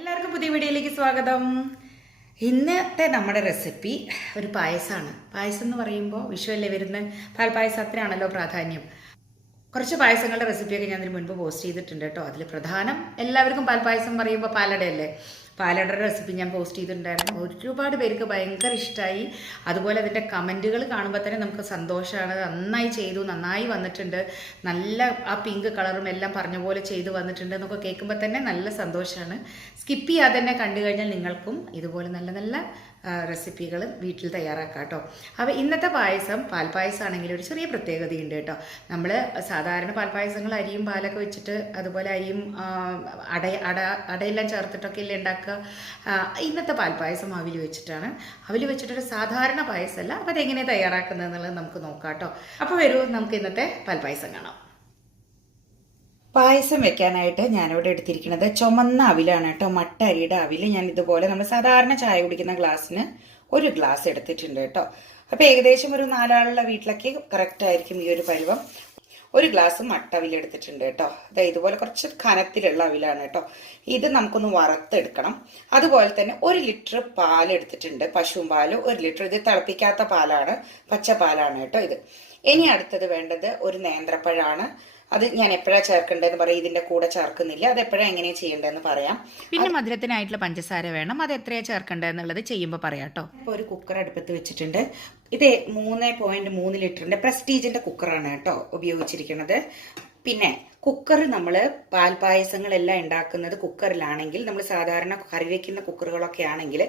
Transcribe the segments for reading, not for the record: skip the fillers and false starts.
എല്ലാവർക്കും പുതിയ വീഡിയോയിലേക്ക് സ്വാഗതം. ഇന്നത്തെ നമ്മുടെ റെസിപ്പി ഒരു പായസമാണ്. പായസം എന്ന് പറയുമ്പോൾ വിഷുവല്ലേ വരുന്ന പാൽപ്പായസത്തിനാണല്ലോ പ്രാധാന്യം. കുറച്ച് പായസങ്ങളുടെ റെസിപ്പിയൊക്കെ ഞാൻ ഇതിന് മുൻപ് പോസ്റ്റ് ചെയ്തിട്ടുണ്ട് കേട്ടോ. അതിൽ പ്രധാനം എല്ലാവർക്കും പാൽപ്പായസം പറയുമ്പോൾ പാലടയല്ലേ. പാലടയുടെ റെസിപ്പി ഞാൻ പോസ്റ്റ് ചെയ്തിട്ടുണ്ടായിരുന്നു. ഒരുപാട് പേർക്ക് ഭയങ്കര ഇഷ്ടമായി. അതുപോലെ അതിൻ്റെ കമൻറ്റുകൾ കാണുമ്പോൾ തന്നെ നമുക്ക് സന്തോഷമാണ്. നന്നായി ചെയ്തു, നന്നായി വന്നിട്ടുണ്ട്, നല്ല ആ പിങ്ക് കളറും എല്ലാം പറഞ്ഞ പോലെ ചെയ്തു വന്നിട്ടുണ്ട് എന്നൊക്കെ കേൾക്കുമ്പോൾ തന്നെ നല്ല സന്തോഷമാണ്. സ്കിപ്പ് ചെയ്യാതെ തന്നെ കണ്ടു കഴിഞ്ഞാൽ നിങ്ങൾക്കും ഇതുപോലെ നല്ല നല്ല റെസിപ്പികൾ വീട്ടിൽ തയ്യാറാക്കാം കേട്ടോ. അപ്പോൾ ഇന്നത്തെ പായസം പാൽപ്പായസമാണെങ്കിൽ ഒരു ചെറിയ പ്രത്യേകതയുണ്ട് കേട്ടോ. നമ്മൾ സാധാരണ പാൽപ്പായസങ്ങൾ അരിയും പാലൊക്കെ വെച്ചിട്ട് അതുപോലെ അരിയും അടയെല്ലാം ചേർത്തിട്ടൊക്കെ ഇല്ലേ ഉണ്ടാക്കുക. ഇന്നത്തെ പാൽപ്പായസം അവിൽ വെച്ചിട്ടാണ്. അവിൽ വെച്ചിട്ടൊരു സാധാരണ പായസമല്ല. അപ്പോൾ അതെങ്ങനെ തയ്യാറാക്കുന്നത് എന്നുള്ളത് നമുക്ക് നോക്കാം കേട്ടോ. അപ്പോൾ വരൂ, നമുക്ക് ഇന്നത്തെ പാൽപ്പായസം കാണാം. പായസം വെക്കാനായിട്ട് ഞാനിവിടെ എടുത്തിരിക്കുന്നത് ചുമന്ന അവിലാണ് കേട്ടോ. മട്ട അരിയുടെ അവിൽ ഞാൻ ഇതുപോലെ നമ്മൾ സാധാരണ ചായ കുടിക്കുന്ന ഗ്ലാസ്സിന് ഒരു ഗ്ലാസ് എടുത്തിട്ടുണ്ട് കേട്ടോ. അപ്പോൾ ഏകദേശം ഒരു 4 ആളുള്ള വീട്ടിലൊക്കെ കറക്റ്റ് ആയിരിക്കും ഈ ഒരു പരുവം. ഒരു ഗ്ലാസ് മട്ട അവിൽ എടുത്തിട്ടുണ്ട് കേട്ടോ. അതായത് ഇതുപോലെ കുറച്ച് കനത്തിലുള്ള അവിലാണ് കേട്ടോ. ഇത് നമുക്കൊന്ന് വറുത്തെടുക്കണം. അതുപോലെ തന്നെ 1 ലിറ്റർ പാൽ എടുത്തിട്ടുണ്ട്, പശുവും പാൽ 1 ലിറ്റർ. ഇത് തിളപ്പിക്കാത്ത പാലാണ്, പച്ചപ്പാലാണ് കേട്ടോ ഇത്. ഇനി അടുത്തത് വേണ്ടത് ഒരു നേന്ത്രപ്പഴമാണ്. അത് ഞാൻ എപ്പോഴാണ് ചേർക്കേണ്ടതെന്ന് പറയാം, ഇതിന്റെ കൂടെ ചേർക്കുന്നില്ല. അത് എപ്പോഴാണ് എങ്ങനെയാണ് ചെയ്യേണ്ടതെന്ന് പറയാം. പിന്നെ മധുരത്തിനായിട്ടുള്ള പഞ്ചസാര വേണം, അത് എത്രയാണ് ചേർക്കേണ്ടതെന്നുള്ളത് ചെയ്യുമ്പോൾ പറയാം കേട്ടോ. ഇപ്പോൾ ഒരു കുക്കർ അടുപ്പത്ത് വെച്ചിട്ടുണ്ട്. ഇത് 3.3 ലിറ്ററിന്റെ പ്രസ്റ്റീജിന്റെ കുക്കറാണ് കേട്ടോ ഉപയോഗിച്ചിരിക്കുന്നത്. പിന്നെ കുക്കർ നമ്മൾ പാൽപ്പായസങ്ങളെല്ലാം ഉണ്ടാക്കുന്നത് കുക്കറിലാണെങ്കിൽ, നമ്മൾ സാധാരണ കറി വയ്ക്കുന്ന കുക്കറുകളൊക്കെ ആണെങ്കിൽ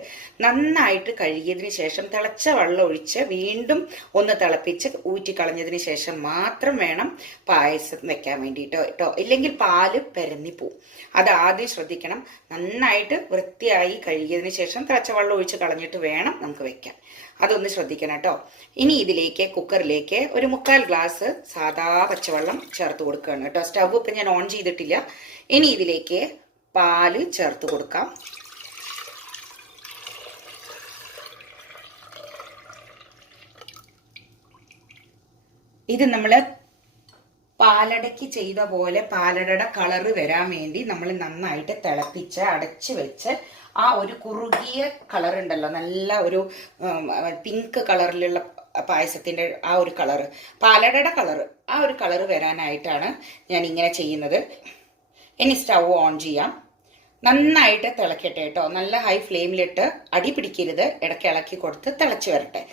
നന്നായിട്ട് കഴുകിയതിന് ശേഷം തിളച്ച വെള്ളം ഒഴിച്ച് വീണ്ടും ഒന്ന് തിളപ്പിച്ച് ഊറ്റിക്കളഞ്ഞതിന് ശേഷം മാത്രം വേണം പായസം വെക്കാൻ വേണ്ടിയിട്ട് കേട്ടോ. ഇല്ലെങ്കിൽ പാല് പെരന്നി പോവും. അത് ആദ്യം ശ്രദ്ധിക്കണം. നന്നായിട്ട് വൃത്തിയായി കഴുകിയതിന് ശേഷം തിളച്ച വെള്ളം ഒഴിച്ച് കളഞ്ഞിട്ട് വേണം നമുക്ക് വെക്കാൻ. അതൊന്ന് ശ്രദ്ധിക്കണം കേട്ടോ. ഇനി ഇതിലേക്ക് കുക്കറിലേക്ക് ഒരു 3/4 ഗ്ലാസ് സാധാ പച്ചവെള്ളം ചേർത്ത് കൊടുക്കുകയാണ് കേട്ടോ. സ്റ്റവ് ഇപ്പം ഞാൻ ഓൺ ചെയ്തിട്ടില്ല. ഇനി ഇതിലേക്ക് പാല് ചേർത്ത് കൊടുക്കാം. ഇത് നമ്മൾ പാലടയ്ക്ക് ചെയ്ത പോലെ പാലടയുടെ കളറ് വരാൻ വേണ്ടി നമ്മൾ നന്നായിട്ട് തിളപ്പിച്ച് അടച്ച് വെച്ച് ആ ഒരു കുറുകിയ കളർ ഉണ്ടല്ലോ, നല്ല ഒരു പിങ്ക് കളറിലുള്ള പായസത്തിന്റെ ആ ഒരു കളറ്, പാലടയുടെ കളറ്, ആ ഒരു കളറ് വരാനായിട്ടാണ് ഞാൻ ഇങ്ങനെ ചെയ്യുന്നത്. ഇനി സ്റ്റൗ ഓൺ ചെയ്യാം. നന്നായിട്ട് തിളക്കട്ടെ കേട്ടോ. നല്ല ഹൈ ഫ്ലെയിമിലിട്ട് അടി പിടിക്കരുത്, ഇടയ്ക്ക് ഇളക്കി കൊടുത്ത് തിളച്ച് വരട്ടെ.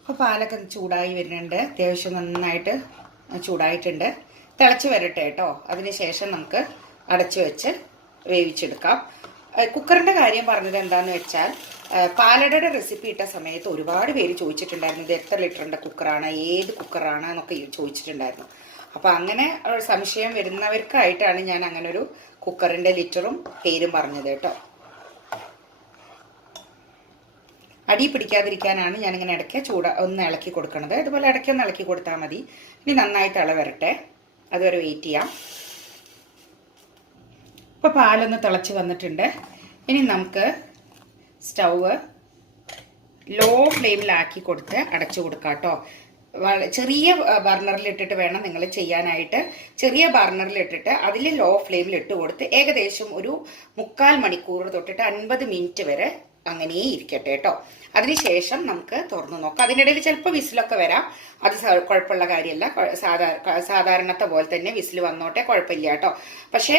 അപ്പോൾ പാലൊക്കെ ചൂടായി വരുന്നുണ്ട്, അത്യാവശ്യം നന്നായിട്ട് ചൂടായിട്ടുണ്ട്. തിളച്ച് വരട്ടെ കേട്ടോ. അതിനുശേഷം നമുക്ക് അടച്ചു വെച്ച് വേവിച്ചെടുക്കാം. കുക്കറിന്റെ കാര്യം പറഞ്ഞത് എന്താന്ന് വെച്ചാൽ, പാലടയുടെ റെസിപ്പി ഇട്ട സമയത്ത് ഒരുപാട് പേര് ചോദിച്ചിട്ടുണ്ടായിരുന്നു ഇത് എത്ര ലിറ്ററിന്റെ കുക്കറാണ്, ഏത് കുക്കറാണ് എന്നൊക്കെ ചോദിച്ചിട്ടുണ്ടായിരുന്നു. അപ്പൊ അങ്ങനെ സംശയം വരുന്നവർക്കായിട്ടാണ് ഞാൻ അങ്ങനെ ഒരു കുക്കറിന്റെ ലിറ്ററും പേരും പറഞ്ഞത് കേട്ടോ. അടി പിടിക്കാതിരിക്കാനാണ് ഞാനിങ്ങനെ ഇടയ്ക്ക് ഒന്ന് ഇളക്കി കൊടുക്കണത്. അതുപോലെ ഇടയ്ക്കൊന്ന് ഇളക്കി കൊടുത്താൽ മതി. ഇനി നന്നായിട്ട് ഇള വരട്ടെ, അതുവരെ വെയിറ്റ് ചെയ്യാം. ഇപ്പോൾ പാലൊന്ന് തിളച്ച് വന്നിട്ടുണ്ട്. ഇനി നമുക്ക് സ്റ്റൗവ് ലോ ഫ്ലെയിമിലാക്കി കൊടുത്ത് അടച്ചു കൊടുക്കാം കേട്ടോ. ചെറിയ ബർണറിലിട്ടിട്ട് വേണം നിങ്ങൾ ചെയ്യാനായിട്ട്. ചെറിയ ബർണറിലിട്ടിട്ട് അതിൽ ലോ ഫ്ലെയിമിൽ ഇട്ട് കൊടുത്ത് ഏകദേശം ഒരു 3/4 മണിക്കൂർ തൊട്ടിട്ട് 50 മിനിറ്റ് വരെ അങ്ങനെ ഇരിക്കട്ടെ കേട്ടോ. അതിനുശേഷം നമുക്ക് തുറന്നു നോക്കാം. അതിനിടയിൽ ചിലപ്പോൾ വിസിലൊക്കെ വരാം, അത് കുഴപ്പമുള്ള കാര്യമല്ല. സാധാരണത്തെ പോലെ തന്നെ വിസിൽ വന്നോട്ടെ, കുഴപ്പമില്ല കേട്ടോ. പക്ഷേ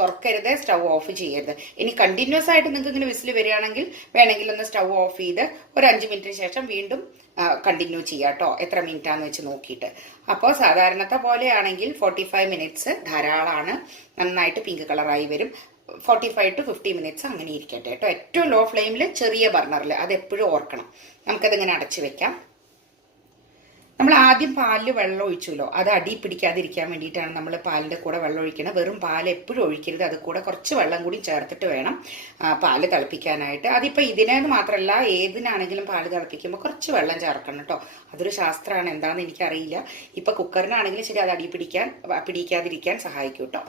തുറക്കരുത്, സ്റ്റൗ ഓഫ് ചെയ്യരുത്. ഇനി കണ്ടിന്യൂസ് ആയിട്ട് നിങ്ങൾക്ക് ഇങ്ങനെ വിസിൽ വരികയാണെങ്കിൽ വേണമെങ്കിൽ ഒന്ന് സ്റ്റൗ ഓഫ് ചെയ്ത് ഒരു 5 മിനിറ്റിന് ശേഷം വീണ്ടും കണ്ടിന്യൂ ചെയ്യാം കേട്ടോ, എത്ര മിനിറ്റാന്ന് വെച്ച് നോക്കിയിട്ട്. അപ്പോൾ സാധാരണത്തെ പോലെയാണെങ്കിൽ 45 മിനിറ്റ്സ് ധാരാളമാണ്. നന്നായിട്ട് പിങ്ക് കളറായി വരും. 45 to 50 മിനിറ്റ്സ് അങ്ങനെ ഇരിക്കട്ടെ കേട്ടോ. ഏറ്റവും ലോ ഫ്ലെയിമിൽ ചെറിയ ബർണറിൽ, അത് എപ്പോഴും ഓർക്കണം. നമുക്കതിങ്ങനെ അടച്ചു വെക്കാം. നമ്മൾ ആദ്യം പാലിൽ വെള്ളം ഒഴിച്ചല്ലോ, അത് അടി പിടിക്കാതിരിക്കാൻ വേണ്ടിയിട്ടാണ് നമ്മൾ പാലിൻ്റെ കൂടെ വെള്ളം ഒഴിക്കണം. വെറും പാൽ എപ്പോഴും ഒഴിക്കരുത്, അത് കൂടെ കുറച്ച് വെള്ളം കൂടി ചേർത്തിട്ട് വേണം പാല് തിളപ്പിക്കാനായിട്ട്. അതിപ്പോൾ ഇതിനേന്ന് മാത്രമല്ല, ഏതിനാണെങ്കിലും പാല് തിളപ്പിക്കുമ്പോൾ കുറച്ച് വെള്ളം ചേർക്കണം കേട്ടോ. അതൊരു ശാസ്ത്രമാണ്, എന്താണെന്ന് എനിക്കറിയില്ല. ഇപ്പം കുക്കറിനാണെങ്കിലും ശരി, അത് അടി പിടിക്കാതിരിക്കാൻ സഹായിക്കും കേട്ടോ.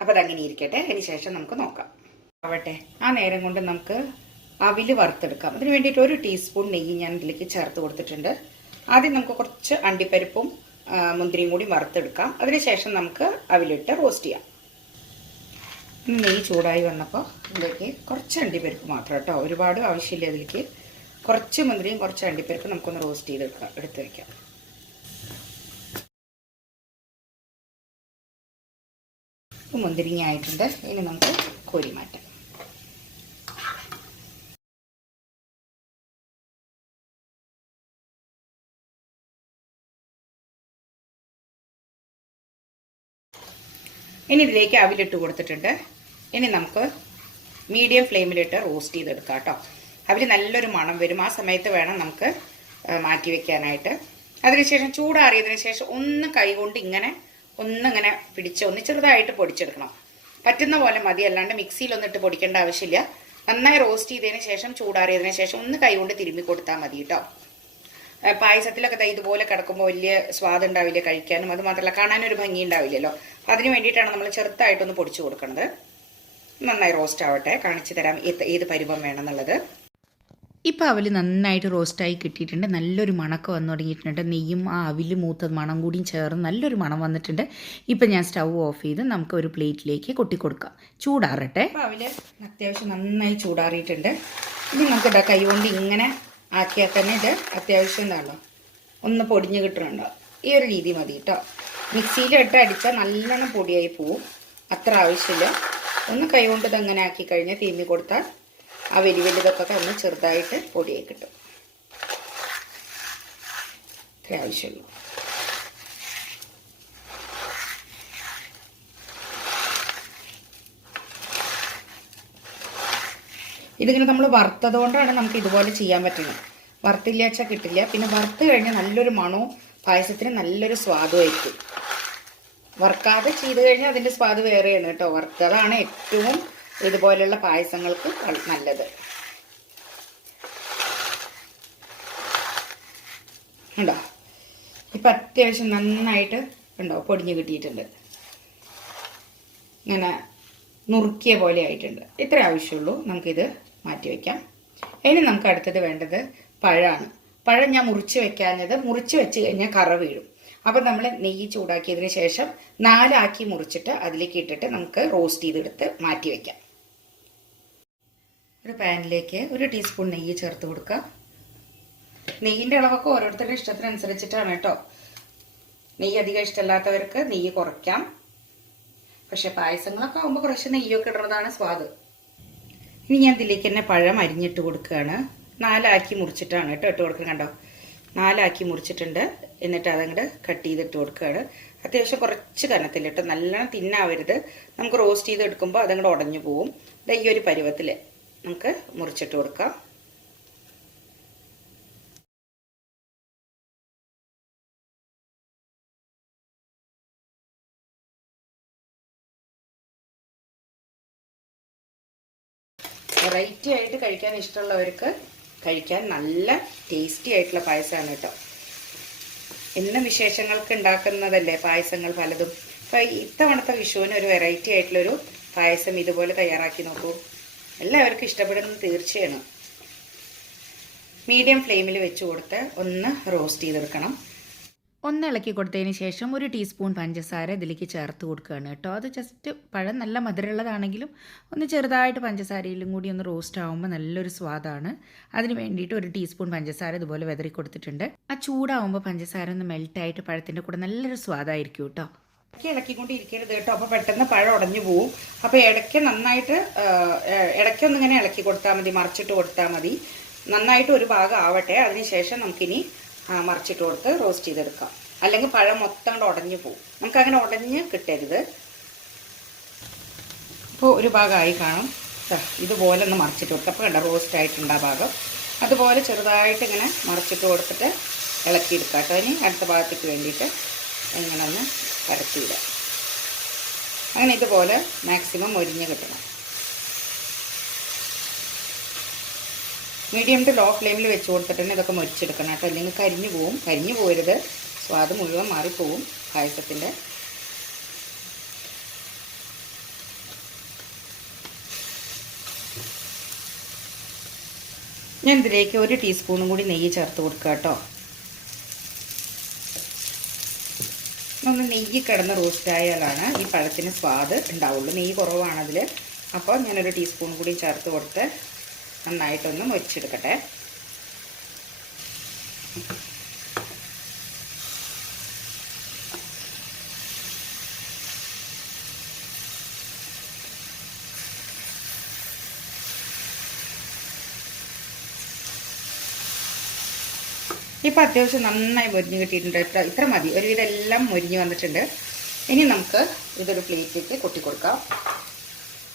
അപ്പോൾ അതങ്ങനെ ഇരിക്കട്ടെ. അതിന് ശേഷം നമുക്ക് നോക്കാം. ആവട്ടെ, ആ നേരം കൊണ്ട് നമുക്ക് അവിൽ വറുത്തെടുക്കാം. അതിന് വേണ്ടിയിട്ട് 1 ടീസ്പൂൺ നെയ്യ് ഞാൻ ഇതിലേക്ക് ചേർത്ത് കൊടുത്തിട്ടുണ്ട്. ആദ്യം നമുക്ക് കുറച്ച് അണ്ടിപ്പരിപ്പും മുന്തിരിയും കൂടി വറുത്തെടുക്കാം. അതിനുശേഷം നമുക്ക് അവിലിട്ട് റോസ്റ്റ് ചെയ്യാം. നെയ്യ് ചൂടായി വന്നപ്പോൾ ഇതിലേക്ക് കുറച്ച് അണ്ടിപ്പരിപ്പ് മാത്രം കേട്ടോ, ഒരുപാട് ആവശ്യമില്ല. ഇതിലേക്ക് കുറച്ച് മുന്തിരിയും കുറച്ച് അണ്ടിപ്പരിപ്പ് നമുക്കൊന്ന് റോസ്റ്റ് ചെയ്തെടുക്കാം, എടുത്ത് വയ്ക്കാം. മുന്തിരിങ്ങ ആയിട്ടുണ്ട്. ഇനി നമുക്ക് കോരി മാറ്റാം. ഇനി ഇതിലേക്ക് അവിലിട്ട് കൊടുത്തിട്ടുണ്ട്. ഇനി നമുക്ക് മീഡിയം ഫ്ലെയിമിലിട്ട് റോസ്റ്റ് ചെയ്തെടുക്കാം കേട്ടോ. അവിൽ നല്ലൊരു മണം വരും. ആ സമയത്ത് വേണം നമുക്ക് മാറ്റി വെക്കാനായിട്ട്. അതിനുശേഷം ചൂടാറിയതിന് ശേഷം ഒന്ന് കൈകൊണ്ട് ഒന്നിങ്ങനെ പിടിച്ച് ഒന്ന് ചെറുതായിട്ട് പൊടിച്ചെടുക്കണം. പറ്റുന്ന പോലെ മതി, അല്ലാണ്ട് മിക്സിയിലൊന്നിട്ട് പൊടിക്കേണ്ട ആവശ്യമില്ല. നന്നായി റോസ്റ്റ് ചെയ്തതിന് ശേഷം ചൂടാറിയതിന് ശേഷം ഒന്ന് കൈകൊണ്ട് തിരുമ്മി കൊടുത്താൽ മതി കേട്ടോ. പായസത്തിലൊക്കെ ഇതുപോലെ കിടക്കുമ്പോൾ വലിയ സ്വാദ് ഉണ്ടാവില്ല കഴിക്കാനും, അത് മാത്രമല്ല കാണാനൊരു ഭംഗി ഉണ്ടാവില്ലല്ലോ. അപ്പം അതിന് വേണ്ടിയിട്ടാണ് നമ്മൾ ചെറുതായിട്ടൊന്ന് പൊടിച്ചു കൊടുക്കുന്നത്. നന്നായി റോസ്റ്റ് ആവട്ടെ, കാണിച്ചു തരാം ഏത് പരുവം വേണമെന്നുള്ളത്. ഇപ്പോൾ അവൽ നന്നായിട്ട് റോസ്റ്റായി കിട്ടിയിട്ടുണ്ട്. നല്ലൊരു മണമൊക്കെ വന്നു തുടങ്ങിയിട്ടുണ്ട്. നെയ്യും ആ അവിൽ മൂത്ത മണം കൂടിയും ചേർന്ന് നല്ലൊരു മണം വന്നിട്ടുണ്ട്. ഇപ്പം ഞാൻ സ്റ്റൗ ഓഫ് ചെയ്ത് നമുക്ക് ഒരു പ്ലേറ്റിലേക്ക് കൊട്ടിക്കൊടുക്കാം. ചൂടാറട്ടെ. അപ്പോൾ അവൽ അത്യാവശ്യം നന്നായി ചൂടാറിയിട്ടുണ്ട്. ഇനി നമുക്ക് കൈ കൊണ്ട് ഇങ്ങനെ ആക്കിയാൽ തന്നെ ഇത് അത്യാവശ്യം എന്താണോ ഒന്ന് പൊടിഞ്ഞ് കിട്ടുന്നുണ്ടോ, ഈ ഒരു രീതി മതി കേട്ടോ. മിക്സിയിലിട്ട് അടിച്ചാൽ നല്ലോണം പൊടിയായി പോവും, അത്ര ആവശ്യമില്ല. ഒന്ന് കൈ കൊണ്ട് ഇതങ്ങനെ ആക്കി കഴിഞ്ഞാൽ തിരുമ്മി കൊടുത്താൽ ആ വലുതൊക്കെ ഒന്ന് ചെറുതായിട്ട് പൊടിയായി കിട്ടും. ഇത്ര ആവശ്യമുള്ളൂ. ഇതിങ്ങനെ നമ്മൾ വറുത്തതുകൊണ്ടാണ് നമുക്ക് ഇതുപോലെ ചെയ്യാൻ പറ്റുന്നത്. വറുത്തില്ല വെച്ചാൽ കിട്ടില്ല. പിന്നെ വറുത്ത് കഴിഞ്ഞാൽ നല്ലൊരു മണവും പായസത്തിന് നല്ലൊരു സ്വാദുമായിരിക്കും. വറുക്കാതെ ചെയ്ത് കഴിഞ്ഞാൽ അതിൻ്റെ സ്വാദ് വേറെയാണ് കേട്ടോ. വറുത്തതാണ് ഏറ്റവും ഇതുപോലെയുള്ള പായസങ്ങൾക്ക് നല്ലത്. ഉണ്ടോ, ഇപ്പം അത്യാവശ്യം നന്നായിട്ട് ഉണ്ടോ പൊടിഞ്ഞ് കിട്ടിയിട്ടുണ്ട്. ഇങ്ങനെ നുറുക്കിയ പോലെ ആയിട്ടുണ്ട്. ഇത്ര ആവശ്യമുള്ളൂ. നമുക്കിത് മാറ്റി വയ്ക്കാം. ഇനി നമുക്ക് അടുത്തത് വേണ്ടത് പഴമാണ്. പഴം ഞാൻ മുറിച്ച് വെക്കാഞ്ഞത്, മുറിച്ച് വെച്ച് കഴിഞ്ഞാൽ കറ വീഴും. അപ്പം നമ്മൾ നെയ്യ് ചൂടാക്കിയതിന് ശേഷം 4 ആക്കി മുറിച്ചിട്ട് അതിലേക്ക് ഇട്ടിട്ട് നമുക്ക് റോസ്റ്റ് ചെയ്തെടുത്ത് മാറ്റി വയ്ക്കാം. ഒരു പാനിലേക്ക് 1 ടീസ്പൂൺ നെയ്യ് ചേർത്ത് കൊടുക്കുക. നെയ്യിൻ്റെ അളവൊക്കെ ഓരോരുത്തരുടെ ഇഷ്ടത്തിനനുസരിച്ചിട്ടാണ് കേട്ടോ. നെയ്യ് അധികം ഇഷ്ടമല്ലാത്തവർക്ക് നെയ്യ് കുറയ്ക്കാം. പക്ഷെ പായസങ്ങളൊക്കെ ആകുമ്പോൾ കുറച്ച് നെയ്യൊക്കെ ഇടുന്നതാണ് സ്വാദ്. ഇനി ഞാൻ ഇതിലേക്ക് തന്നെ പഴം അരിഞ്ഞിട്ട് കൊടുക്കുകയാണ്. 4 ആക്കി മുറിച്ചിട്ടാണ് കേട്ടോ ഇട്ട് കൊടുക്കുന്നത്. കണ്ടോ, 4 ആക്കി മുറിച്ചിട്ടുണ്ട്. എന്നിട്ട് അതങ്ങോട്ട് കട്ട് ചെയ്തിട്ട് കൊടുക്കുകയാണ്. അത്യാവശ്യം കുറച്ച് കനത്തിലിട്ട്, നല്ലോണം തിന്നാവരുത്. നമുക്ക് റോസ്റ്റ് ചെയ്തെടുക്കുമ്പോൾ അതങ്ങോട്ട് ഉടഞ്ഞു പോവും. ഈ ഒരു പരുവത്തിൽ നമുക്ക് മുറിച്ചിട്ട് കൊടുക്കാം. വെറൈറ്റി ആയിട്ട് കഴിക്കാൻ ഇഷ്ടമുള്ളവർക്ക് കഴിക്കാൻ നല്ല ടേസ്റ്റി ആയിട്ടുള്ള പായസമാണ് കേട്ടോ. എന്നും വിശേഷങ്ങൾക്ക് ഉണ്ടാക്കുന്നതല്ലേ പായസങ്ങൾ പലതും. അപ്പം ഇത്തവണത്തെ വിഷുവിന് ഒരു വെറൈറ്റി ആയിട്ടുള്ളൊരു പായസം ഇതുപോലെ തയ്യാറാക്കി നോക്കൂ. എല്ലാവർക്കും ഇഷ്ടപ്പെടുന്നത് തീർച്ചയാണ്. മീഡിയം ഫ്ലെയിമിൽ വെച്ച് കൊടുത്ത് ഒന്ന് റോസ്റ്റ് ചെയ്തെടുക്കണം. ഒന്ന് ഇളക്കി കൊടുത്തതിന് ശേഷം 1 ടീസ്പൂൺ പഞ്ചസാര ഇതിലേക്ക് ചേർത്ത് കൊടുക്കുകയാണ് കേട്ടോ. അത് ജസ്റ്റ് പഴം നല്ല മധുരമുള്ളതാണെങ്കിലും ഒന്ന് ചെറുതായിട്ട് പഞ്ചസാരയിലും കൂടി ഒന്ന് റോസ്റ്റ് ആകുമ്പോൾ നല്ലൊരു സ്വാദാണ്. അതിന് വേണ്ടിയിട്ട് 1 ടീസ്പൂൺ പഞ്ചസാര ഇതുപോലെ വെതറി കൊടുത്തിട്ടുണ്ട്. ആ ചൂടാവുമ്പോൾ പഞ്ചസാര ഒന്ന് മെൽറ്റായിട്ട് പഴത്തിൻ്റെ കൂടെ നല്ലൊരു സ്വാദായിരിക്കും കേട്ടോ. ഇളക്കിക്കൊണ്ടിരിക്കരുത് കേട്ടോ, അപ്പോൾ പെട്ടെന്ന് പഴം ഉടഞ്ഞു പോവും. അപ്പോൾ ഇടയ്ക്കൊന്നിങ്ങനെ ഇളക്കി കൊടുത്താൽ മതി, മറിച്ചിട്ട് കൊടുത്താൽ മതി. നന്നായിട്ട് ഒരു ഭാഗം ആവട്ടെ. അതിനുശേഷം നമുക്കിനി മറിച്ചിട്ട് കൊടുത്ത് റോസ്റ്റ് ചെയ്തെടുക്കാം. അല്ലെങ്കിൽ പഴം മൊത്തം കൊണ്ട് ഉടഞ്ഞു പോകും. നമുക്കങ്ങനെ ഉടഞ്ഞ് കിട്ടരുത്. ഇപ്പോൾ ഒരു ഭാഗമായി കാണും. ഇതുപോലെ ഒന്ന് മറിച്ചിട്ട് കൊടുക്കുക. അപ്പോൾ കണ്ടോ റോസ്റ്റ് ആയിട്ടുണ്ട് ആ ഭാഗം. അതുപോലെ ചെറുതായിട്ട് ഇങ്ങനെ മറിച്ചിട്ട് കൊടുത്തിട്ട് ഇളക്കിയെടുക്കാം കേട്ടോ. ഇനി അടുത്ത ഭാഗത്തേക്ക് വേണ്ടിയിട്ട് ഇങ്ങനെ ഒന്ന് പരത്തിയിടാം. അങ്ങനെ ഇതുപോലെ മാക്സിമം മൊരിഞ്ഞ് കിട്ടണം. മീഡിയം ടു ലോ ഫ്ലെയിമിൽ വെച്ച് കൊടുത്തിട്ട് തന്നെ ഇതൊക്കെ മൊരിച്ചെടുക്കണം കേട്ടോ. അല്ലെങ്കിൽ കരിഞ്ഞു പോവും. കരിഞ്ഞു പോരുത്, സ്വാദ് മുഴുവൻ മാറിപ്പോവും പായസത്തിൻ്റെ. ഞാൻ ഇതിലേക്ക് 1 ടീസ്പൂണും കൂടി നെയ്യ് ചേർത്ത് കൊടുക്കുക കേട്ടോ. ഒന്ന് നെയ്യ് കിടന്ന് റോസ്റ്റായാലാണ് ഈ പഴത്തിന് സ്വാദ് ഉണ്ടാവുള്ളൂ. നെയ്യ് കുറവാണ് അതിൽ. അപ്പോൾ ഞാനൊരു ടീസ്പൂൺ കൂടി ചേർത്ത് കൊടുത്ത് നന്നായിട്ടൊന്ന് മൊരിച്ചെടുക്കട്ടെ. ഇപ്പോൾ അത്യാവശ്യം നന്നായി മൊരിഞ്ഞ് കിട്ടിയിട്ടുണ്ട്. ഇത്ര മതി, ഒരുവിധം എല്ലാം മൊരിഞ്ഞ് വന്നിട്ടുണ്ട്. ഇനി നമുക്ക് ഇതൊരു പ്ലേറ്റിലേക്ക് കൊട്ടി കൊടുക്കാം.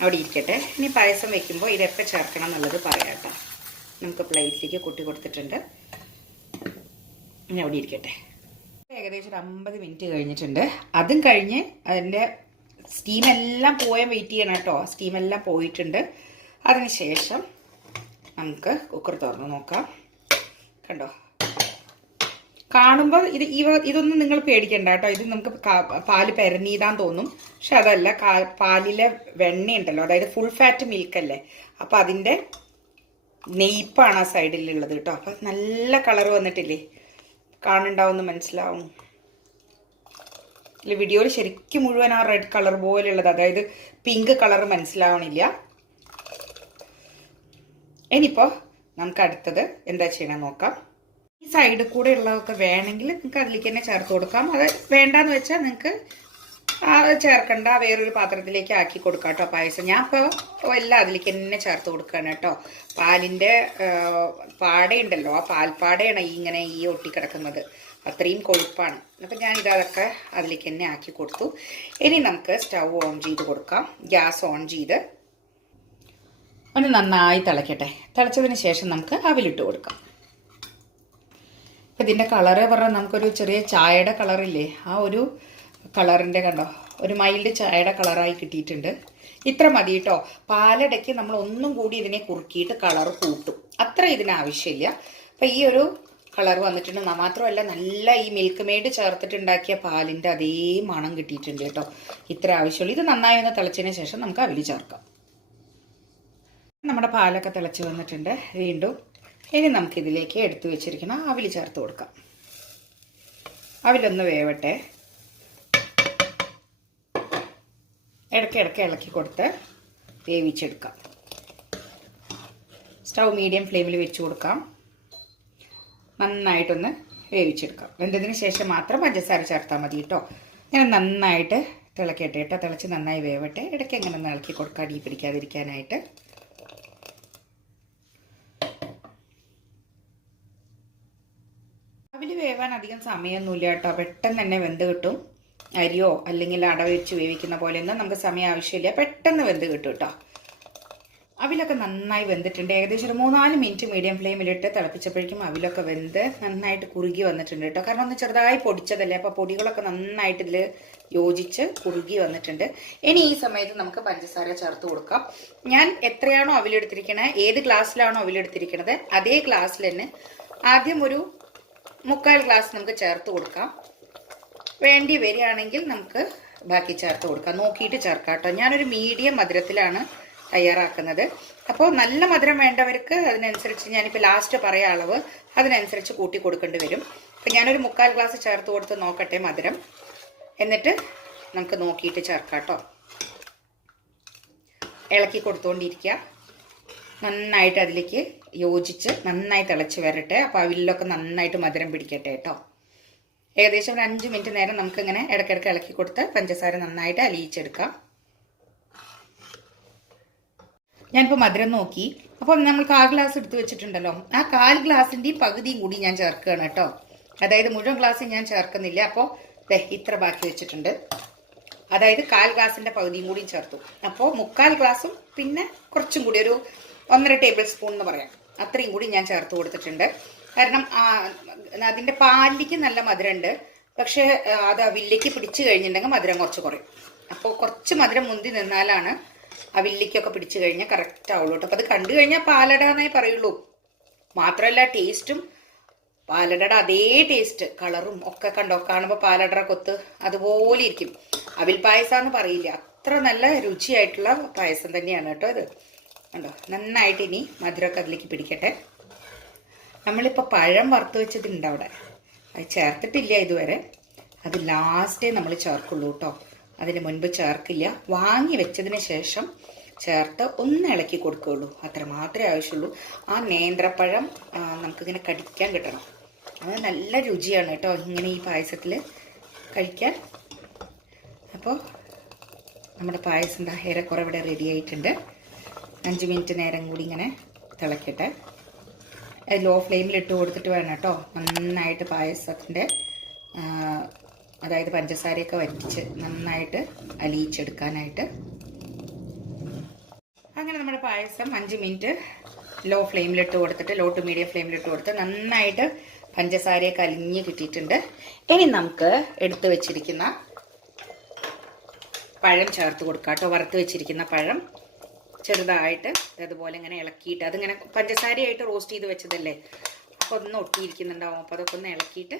അവിടെ ഇരിക്കട്ടെ. ഇനി പായസം വെക്കുമ്പോൾ ഇതൊക്കെ ചേർക്കണം എന്നുള്ളത് പറയാം കേട്ടോ. നമുക്ക് പ്ലേറ്റിലേക്ക് കൊട്ടി കൊടുത്തിട്ടുണ്ട്. ഇനി അവിടെ ഇരിക്കട്ടെ. ഏകദേശം ഒരു 50 മിനിറ്റ് കഴിഞ്ഞിട്ടുണ്ട്. അതും കഴിഞ്ഞ് അതിൻ്റെ സ്റ്റീമെല്ലാം പോയാൽ വെയിറ്റ് ചെയ്യണം കേട്ടോ. സ്റ്റീമെല്ലാം പോയിട്ടുണ്ട്. അതിന് ശേഷം നമുക്ക് കുക്കർ തുറന്ന് നോക്കാം. കണ്ടോ, കാണുമ്പോൾ ഇതൊന്നും നിങ്ങൾ പേടിക്കണ്ട കേട്ടോ. ഇത് നമുക്ക് പാല് പെരനീതാന്ന് തോന്നും, പക്ഷെ അതല്ല. പാലിലെ വെണ്ണയുണ്ടല്ലോ, അതായത് ഫുൾ ഫാറ്റ് മിൽക്കല്ലേ, അപ്പം അതിൻ്റെ നെയ്പ്പാണ് ആ സൈഡിലുള്ളത് കേട്ടോ. അപ്പം നല്ല കളർ വന്നിട്ടില്ലേ, കാണുന്നുണ്ടാവുമെന്ന് മനസ്സിലാവും. ഇല്ല, വീഡിയോയിൽ ശരിക്കും മുഴുവൻ ആ റെഡ് കളർ പോലെയുള്ളത്, അതായത് പിങ്ക് കളർ മനസ്സിലാവണില്ല. ഇനിയിപ്പോൾ നമുക്ക് അടുത്തത് എന്താ ചെയ്യണമെന്ന് നോക്കാം. ഈ സൈഡിൽ കൂടെ ഉള്ളതൊക്കെ വേണമെങ്കിൽ നിങ്ങൾക്ക് അതിലേക്ക് തന്നെ ചേർത്ത് കൊടുക്കാം. അത് വേണ്ടാന്ന് വെച്ചാൽ നിങ്ങൾക്ക് ചേർക്കണ്ട, വേറൊരു പാത്രത്തിലേക്ക് ആക്കി കൊടുക്കാം കേട്ടോ പായസം. ഞാൻ ഇപ്പോൾ എല്ലാം അതിലേക്ക് തന്നെ ചേർത്ത് കൊടുക്കുകയാണ് കേട്ടോ. പാലിൻ്റെ പാടയുണ്ടല്ലോ, ആ പാൽപ്പാടയാണ് ഇങ്ങനെ ഈ ഒട്ടിക്കിടക്കുന്നത്, അത്രയും കൊഴുപ്പാണ്. അപ്പം ഞാനിതൊക്കെ അതിലേക്ക് തന്നെ ആക്കി കൊടുത്തു. ഇനി നമുക്ക് സ്റ്റൗ ഓൺ ചെയ്ത് കൊടുക്കാം. ഗ്യാസ് ഓൺ ചെയ്ത് ഒന്ന് നന്നായി തിളയ്ക്കട്ടെ. തിളച്ചതിന് ശേഷം നമുക്ക് അവിലിട്ട് കൊടുക്കാം. അപ്പം ഇതിൻ്റെ കളറ് പറഞ്ഞാൽ നമുക്കൊരു ചെറിയ ചായയുടെ കളറില്ലേ, ആ ഒരു കളറിൻ്റെ കണ്ടോ, ഒരു മൈൽഡ് ചായയുടെ കളറായി കിട്ടിയിട്ടുണ്ട്. ഇത്ര മതി കേട്ടോ. പാലടയ്ക്ക് നമ്മൾ ഒന്നും കൂടി ഇതിനെ കുറുക്കിയിട്ട് കളർ കൂട്ടും, അത്ര ഇതിനാവശ്യമില്ല. അപ്പം ഈ ഒരു കളർ വന്നിട്ടുണ്ട്. മാത്രമല്ല നല്ല ഈ മിൽക്ക് മെയ്ഡ് ചേർത്തിട്ടുണ്ടാക്കിയ പാലിൻ്റെ അതേ മണം കിട്ടിയിട്ടുണ്ട് കേട്ടോ. ഇത്ര ആവശ്യമുള്ളൂ. ഇത് നന്നായി ഒന്ന് തിളച്ചതിന് ശേഷം നമുക്ക് അവില് ചേർക്കാം. നമ്മുടെ പാലൊക്കെ തിളച്ച് വന്നിട്ടുണ്ട്. വീണ്ടും ഇനി നമുക്കിതിലേക്ക് എടുത്തു വെച്ചിരിക്കണം അവില് ചേർത്ത് കൊടുക്കാം. അവിലൊന്ന് വേവട്ടെ. ഇടയ്ക്കിടയ്ക്ക് ഇളക്കി കൊടുത്ത് വേവിച്ചെടുക്കാം. സ്റ്റൗ മീഡിയം ഫ്ലെയിമിൽ വെച്ച് കൊടുക്കാം. നന്നായിട്ടൊന്ന് വേവിച്ചെടുക്കാം. വെന്തതിന് ശേഷം മാത്രം പഞ്ചസാര ചേർത്താൽ മതി കേട്ടോ. ഇങ്ങനെ നന്നായിട്ട് തിളക്കട്ടെ കേട്ടോ. തിളച്ച് നന്നായി വേവട്ടെ. ഇടയ്ക്ക് എങ്ങനെ ഒന്ന് ഇളക്കി കൊടുക്കാം, അടി പിടിക്കാതിരിക്കാനായിട്ട്. അവില് വേവാൻ അധികം സമയമൊന്നുമില്ല കേട്ടോ. പെട്ടെന്ന് തന്നെ വെന്ത് കിട്ടും. അരിയോ അല്ലെങ്കിൽ അട വെച്ച് വേവിക്കുന്ന പോലെയൊന്നും നമുക്ക് സമയം ആവശ്യമില്ല, പെട്ടെന്ന് വെന്ത് കിട്ടും കേട്ടോ. അവിലൊക്കെ നന്നായി വെന്തിട്ടുണ്ട്. ഏകദേശം ഒരു 3-4 മിനിറ്റ് മീഡിയം ഫ്ലെയിമിലിട്ട് തിളപ്പിച്ചപ്പോഴേക്കും അവിലൊക്കെ വെന്ത് നന്നായിട്ട് കുറുകി വന്നിട്ടുണ്ട് കേട്ടോ. കാരണം ഒന്ന് ചെറുതായി പൊടിച്ചതല്ലേ, അപ്പോൾ പൊടികളൊക്കെ നന്നായിട്ട് ഇതിൽ യോജിച്ച് കുറുകി വന്നിട്ടുണ്ട്. ഇനി ഈ സമയത്ത് നമുക്ക് പഞ്ചസാര ചേർത്ത് കൊടുക്കാം. ഞാൻ എത്രയാണോ അവിലെടുത്തിരിക്കണത്, ഏത് ഗ്ലാസ്സിലാണോ അവിലെടുത്തിരിക്കണത്, അതേ ഗ്ലാസ്സിൽ തന്നെ ആദ്യം ഒരു 3/4 ഗ്ലാസ് നമുക്ക് ചേർത്ത് കൊടുക്കാം. വേണ്ടി വരികയാണെങ്കിൽ നമുക്ക് ബാക്കി ചേർത്ത് കൊടുക്കാം. നോക്കിയിട്ട് ചേർക്കാം കേട്ടോ. ഞാനൊരു മീഡിയം മധുരത്തിലാണ് തയ്യാറാക്കുന്നത്. അപ്പോൾ നല്ല മധുരം വേണ്ടവർക്ക് അതിനനുസരിച്ച് ഞാനിപ്പോൾ ലാസ്റ്റ് പറയാം അളവ്, അതിനനുസരിച്ച് കൂട്ടി കൊടുക്കേണ്ടി വരും. അപ്പം ഞാനൊരു 3/4 ഗ്ലാസ് ചേർത്ത് കൊടുത്ത് നോക്കട്ടെ മധുരം, എന്നിട്ട് നമുക്ക് നോക്കിയിട്ട് ചേർക്കാം കേട്ടോ. ഇളക്കി കൊടുത്തുകൊണ്ടിരിക്കുക. നന്നായിട്ട് അതിലേക്ക് യോജിച്ച് നന്നായി തിളച്ച് വരട്ടെ. അപ്പോൾ അവിലൊക്കെ നന്നായിട്ട് മധുരം പിടിക്കട്ടെ കേട്ടോ. ഏകദേശം ഒരു 5 മിനിറ്റ് നേരം നമുക്കിങ്ങനെ ഇടയ്ക്കിടയ്ക്ക് ഇളക്കി കൊടുത്ത് പഞ്ചസാര നന്നായിട്ട് അലിയിച്ചെടുക്കാം. ഞാനിപ്പോൾ മധുരം നോക്കി. അപ്പോൾ നമ്മൾ 1/4 ഗ്ലാസ് എടുത്ത് വെച്ചിട്ടുണ്ടല്ലോ, ആ 1/4 ഗ്ലാസിൻ്റെയും പകുതിയും കൂടി ഞാൻ ചേർക്കുകയാണ് കേട്ടോ. അതായത് മുഴുവൻ ഗ്ലാസ് ഞാൻ ചേർക്കുന്നില്ല. അപ്പോൾ ഇത്ര ബാക്കി വെച്ചിട്ടുണ്ട്. അതായത് 1/4 ഗ്ലാസിൻ്റെ പകുതിയും കൂടി ചേർത്തു. അപ്പോൾ 3/4 ഗ്ലാസും പിന്നെ കുറച്ചും കൂടി ഒരു 1.5 ടേബിൾ സ്പൂൺ എന്ന് പറയാം, അത്രയും കൂടി ഞാൻ ചേർത്ത് കൊടുത്തിട്ടുണ്ട്. കാരണം അതിൻ്റെ പാലിലേക്ക് നല്ല മധുരമുണ്ട്, പക്ഷേ അത് അവിലേക്ക് പിടിച്ചു കഴിഞ്ഞിട്ടുണ്ടെങ്കിൽ മധുരം കുറച്ച് കുറയും. അപ്പോൾ കുറച്ച് മധുരം മുന്തി നിന്നാലാണ് അവിലേക്കൊക്കെ പിടിച്ചു കഴിഞ്ഞാൽ കറക്റ്റ് ആവുള്ളൂ കേട്ടോ. അപ്പോൾ അത് കണ്ടു കഴിഞ്ഞാൽ പാലട എന്നേ പറയുള്ളൂ. മാത്രമല്ല ടേസ്റ്റും പാലടയുടെ അതേ ടേസ്റ്റ്, കളറും ഒക്കെ കണ്ടോ, കാണുമ്പോൾ പാലട കൊത്ത് അതുപോലെ ഇരിക്കും. അവിൽ പായസം എന്ന് പറയില്ല, അത്ര നല്ല രുചിയായിട്ടുള്ള പായസം തന്നെയാണ് കേട്ടോ ഇത്. കണ്ടോ, നന്നായിട്ട് ഇനി മധുരമൊക്കെ അതിലേക്ക് പിടിക്കട്ടെ. നമ്മളിപ്പോൾ പഴം വറുത്ത് വെച്ചതുണ്ട് അവിടെ, അത് ചേർത്തിട്ടില്ല ഇതുവരെ. അത് ലാസ്റ്റേ നമ്മൾ ചേർക്കുള്ളൂ കേട്ടോ. അതിന് മുൻപ് ചേർക്കില്ല. വാങ്ങി വെച്ചതിന് ശേഷം ചേർത്ത് ഒന്ന് ഇളക്കി കൊടുക്കുകയുള്ളൂ. അത്ര മാത്രമേ ആവശ്യമുള്ളൂ. ആ നേന്ത്രപ്പഴം നമുക്കിങ്ങനെ കടിക്കാൻ കിട്ടണം. അത് നല്ല രുചിയാണ് കേട്ടോ ഇങ്ങനെ ഈ പായസത്തിൽ കഴിക്കാൻ. അപ്പോൾ നമ്മുടെ പായസം എന്താ ഏറെക്കുറെ ഇവിടെ റെഡി ആയിട്ടുണ്ട്. 5 മിനിറ്റ് നേരം കൂടി ഇങ്ങനെ തിളക്കട്ടെ. ലോ ഫ്ലെയിമിൽ ഇട്ട് കൊടുത്തിട്ട് വേണം കേട്ടോ നന്നായിട്ട് പായസത്തിൻ്റെ അതായത് പഞ്ചസാരയൊക്കെ വറ്റിച്ച് നന്നായിട്ട് അലിയിച്ചെടുക്കാനായിട്ട്. അങ്ങനെ നമ്മുടെ പായസം 5 മിനിറ്റ് ലോ ഫ്ലെയിമിലിട്ട് കൊടുത്തിട്ട് ലോ ടു മീഡിയം ഫ്ലെയിമിലിട്ട് കൊടുത്ത് നന്നായിട്ട് പഞ്ചസാരയൊക്കെ അലിഞ്ഞ് കിട്ടിയിട്ടുണ്ട്. ഇനി നമുക്ക് എടുത്തു വെച്ചിരിക്കുന്ന പഴം ചേർത്ത് കൊടുക്കാം കേട്ടോ. വറുത്ത് വെച്ചിരിക്കുന്ന പഴം ചെറുതായിട്ട് അതുപോലെ ഇങ്ങനെ ഇളക്കിയിട്ട്, അതിങ്ങനെ പഞ്ചസാരയായിട്ട് റോസ്റ്റ് ചെയ്ത് വെച്ചതല്ലേ, അപ്പോൾ ഒന്ന് ഒട്ടിയിരിക്കുന്നുണ്ടാവും. അപ്പോൾ അതൊക്കെ ഒന്ന് ഇളക്കിയിട്ട്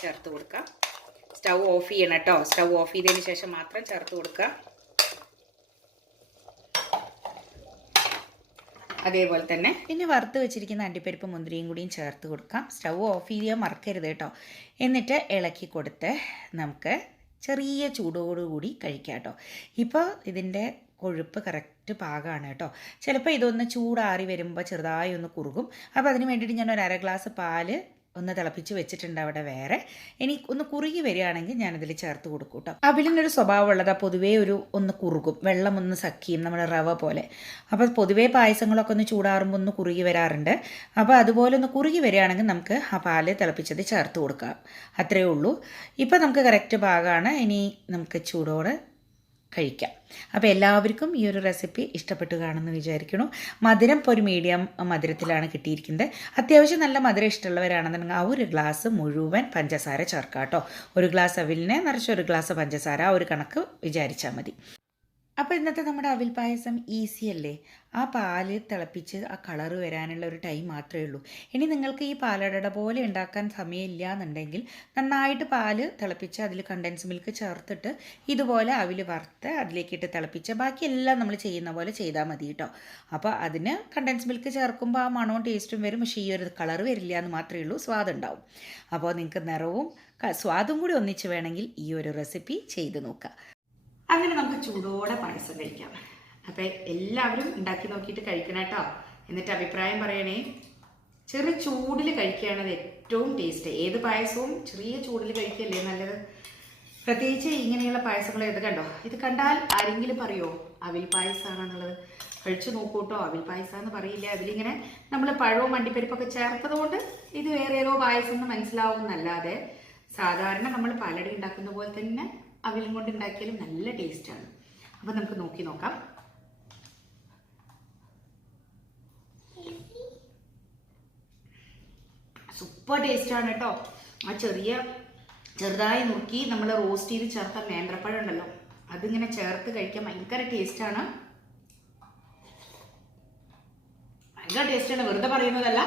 ചേർത്ത് കൊടുക്കാം. സ്റ്റൗ ഓഫ് ചെയ്യണം കേട്ടോ. സ്റ്റൗ ഓഫ് ചെയ്തതിന് ശേഷം മാത്രം ചേർത്ത് കൊടുക്കുക. അതേപോലെ തന്നെ പിന്നെ വറുത്ത് വെച്ചിരിക്കുന്ന അണ്ടിപ്പരിപ്പ് മുന്തിരിയും കൂടിയും ചേർത്ത് കൊടുക്കാം. സ്റ്റൗ ഓഫ് ചെയ്യാൻ മറക്കരുത് കേട്ടോ. എന്നിട്ട് ഇളക്കി കൊടുത്ത് നമുക്ക് ചെറിയ ചൂടോടുകൂടി കഴിക്കാം കേട്ടോ. ഇപ്പോൾ ഇതിൻ്റെ കൊഴുപ്പ് കറക്റ്റ് പാകമാണ് കേട്ടോ. ചിലപ്പോൾ ഇതൊന്ന് ചൂടാറി വരുമ്പോൾ ചെറുതായി ഒന്ന് കുറുകും. അപ്പോൾ അതിന് വേണ്ടിയിട്ട് ഞാൻ ഒരു 1/2 ഗ്ലാസ് പാല് ഒന്ന് തിളപ്പിച്ച് വെച്ചിട്ടുണ്ട് അവിടെ വേറെ. ഇനി ഒന്ന് കുറുകി വരികയാണെങ്കിൽ ഞാനതിൽ ചേർത്ത് കൊടുക്കും കേട്ടോ. അവിലിനൊരു സ്വഭാവമുള്ളത് പൊതുവേ ഒന്ന് കുറുകും, വെള്ളം ഒന്ന് സക്കിയും, നമ്മുടെ റവ പോലെ. അപ്പോൾ പൊതുവേ പായസങ്ങളൊക്കെ ഒന്ന് ചൂടാറുമ്പോൾ ഒന്ന് കുറുകി വരാറുണ്ട്. അപ്പോൾ അതുപോലെ ഒന്ന് കുറുകി വരികയാണെങ്കിൽ നമുക്ക് ആ പാല് തിളപ്പിച്ചത് ചേർത്ത് കൊടുക്കാം. അത്രയേ ഉള്ളൂ. ഇപ്പോൾ നമുക്ക് കറക്റ്റ് പാകമാണ്. ഇനി നമുക്ക് ചൂടോടെ കഴിക്കാം. അപ്പോൾ എല്ലാവർക്കും ഈ ഒരു റെസിപ്പി ഇഷ്ടപ്പെട്ടു കാണുമെന്ന് വിചാരിക്കുന്നു. മധുരം ഇപ്പോൾ ഒരു മീഡിയം മധുരത്തിലാണ് കിട്ടിയിരിക്കുന്നത്. അത്യാവശ്യം നല്ല മധുരം ഇഷ്ടമുള്ളവരാണെന്നുണ്ടെങ്കിൽ ആ ഒരു ഗ്ലാസ് മുഴുവൻ പഞ്ചസാര ചേർക്കാം കേട്ടോ. ഒരു ഗ്ലാസ് അവിലിനെ നിറച്ച് ഒരു ഗ്ലാസ് പഞ്ചസാര, ആ ഒരു കണക്ക് വിചാരിച്ചാൽ മതി. അപ്പോൾ ഇന്നത്തെ നമ്മുടെ അവിൽ പായസം ഈസി അല്ലേ? ആ പാല് തിളപ്പിച്ച് ആ കളറ് വരാനുള്ള ഒരു ടൈം മാത്രമേ ഉള്ളൂ. ഇനി നിങ്ങൾക്ക് ഈ പാലട പോലെ ഉണ്ടാക്കാൻ സമയമില്ല എന്നുണ്ടെങ്കിൽ നന്നായിട്ട് പാല് തിളപ്പിച്ച് അതിൽ കണ്ടൻസ് മിൽക്ക് ചേർത്തിട്ട് ഇതുപോലെ അവിൽ വറുത്ത് അതിലേക്കിട്ട് തിളപ്പിച്ച് ബാക്കിയെല്ലാം നമ്മൾ ചെയ്യുന്ന പോലെ ചെയ്താൽ മതി കേട്ടോ. അപ്പോൾ അതിന് കണ്ടൻസ് മിൽക്ക് ചേർക്കുമ്പോൾ ആ മണവും ടേസ്റ്റും വരും. പക്ഷേ ഈ ഒരു കളറ് വരില്ല എന്ന് മാത്രമേ ഉള്ളൂ, സ്വാദുണ്ടാവും. അപ്പോൾ നിങ്ങൾക്ക് നിറവും സ്വാദും കൂടി ഒന്നിച്ച് വേണമെങ്കിൽ ഈ ഒരു റെസിപ്പി ചെയ്ത് നോക്കുക. അങ്ങനെ നമുക്ക് ചൂടോടെ പായസം കഴിക്കാം. അപ്പം എല്ലാവരും ഉണ്ടാക്കി നോക്കിയിട്ട് കഴിക്കണം കേട്ടോ. എന്നിട്ട് അഭിപ്രായം പറയണേ. ചെറിയ ചൂടിൽ കഴിക്കുകയാണ് അത് ഏറ്റവും ടേസ്റ്റ്. ഏത് പായസവും ചെറിയ ചൂടിൽ കഴിക്കുകയല്ലേ നല്ലത്. പ്രത്യേകിച്ച് ഇങ്ങനെയുള്ള പായസങ്ങൾ ഇത് കണ്ടോ, ഇത് കണ്ടാൽ ആരെങ്കിലും പറയുമോ അവിൽ പായസമാണെന്നുള്ളത്? കഴിച്ചു നോക്കൂ കേട്ടോ. അവിൽ പായസമെന്ന് പറയില്ല. അതിലിങ്ങനെ നമ്മൾ പഴവും അണ്ടിപ്പരിപ്പൊക്കെ ചേർത്തതുകൊണ്ട് ഇത് വേറെ ഏതോ പായസം എന്ന് മനസ്സിലാവും എന്നല്ലാതെ സാധാരണ നമ്മൾ പാലട ഉണ്ടാക്കുന്ന പോലെ തന്നെ അവിലും കൊണ്ട് ഉണ്ടാക്കിയാലും നല്ല ടേസ്റ്റാണ്. അപ്പം നമുക്ക് നോക്കി നോക്കാം. സൂപ്പർ ടേസ്റ്റാണ് കേട്ടോ. ആ ചെറുതായി നുറുക്കി നമ്മൾ റോസ്റ്റ് ചെയ്ത് ചേർത്ത നേന്ത്രപ്പഴം ഉണ്ടല്ലോ, അതിങ്ങനെ ചേർത്ത് കഴിക്കാൻ ഭയങ്കര ടേസ്റ്റാണ്. ഭയങ്കര ടേസ്റ്റാണ്, വെറുതെ പറയുന്നതല്ല.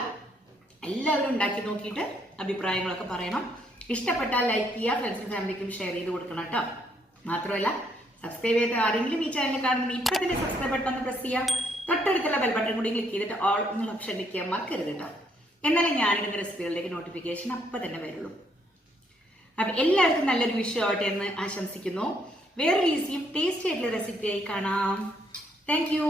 എല്ലാവരും ഉണ്ടാക്കി നോക്കിയിട്ട് അഭിപ്രായങ്ങളൊക്കെ പറയണം. ഇഷ്ടപ്പെട്ടാൽ ലൈക്ക് ചെയ്യുക, ഫ്രണ്ട്സിനും ഫാമിലിക്കും ഷെയർ ചെയ്ത് കൊടുക്കണം കേട്ടോ. മാത്രമല്ല സബ്സ്ക്രൈബ് ചെയ്ത് ആരെങ്കിലും ഈ ചാനൽ കാണുന്നത് ഇപ്പം തന്നെ സബ്സ്ക്രൈബ് ബട്ടൺ ഒന്ന് പ്രസ് ചെയ്യുക. തൊട്ടടുത്തുള്ള ബെൽ ബട്ടൺ കൂടി ക്ലിക്ക് ചെയ്തിട്ട് ഓൾ എന്നുള്ള ഓപ്ഷൻ ക്ലിക്ക് ചെയ്യാൻ മറക്കരുത് കേട്ടോ. എന്നാലേ ഞാനിടുന്ന റെസിപ്പികളിലേക്ക് നോട്ടിഫിക്കേഷൻ അപ്പം തന്നെ വരുള്ളൂ. അപ്പം എല്ലാവർക്കും നല്ലൊരു വിഷയം ആവട്ടെ എന്ന് ആശംസിക്കുന്നു. വേറൊരു ഈസിയും ടേസ്റ്റി ആയിട്ടുള്ള റെസിപ്പിയായി കാണാം. Thank you.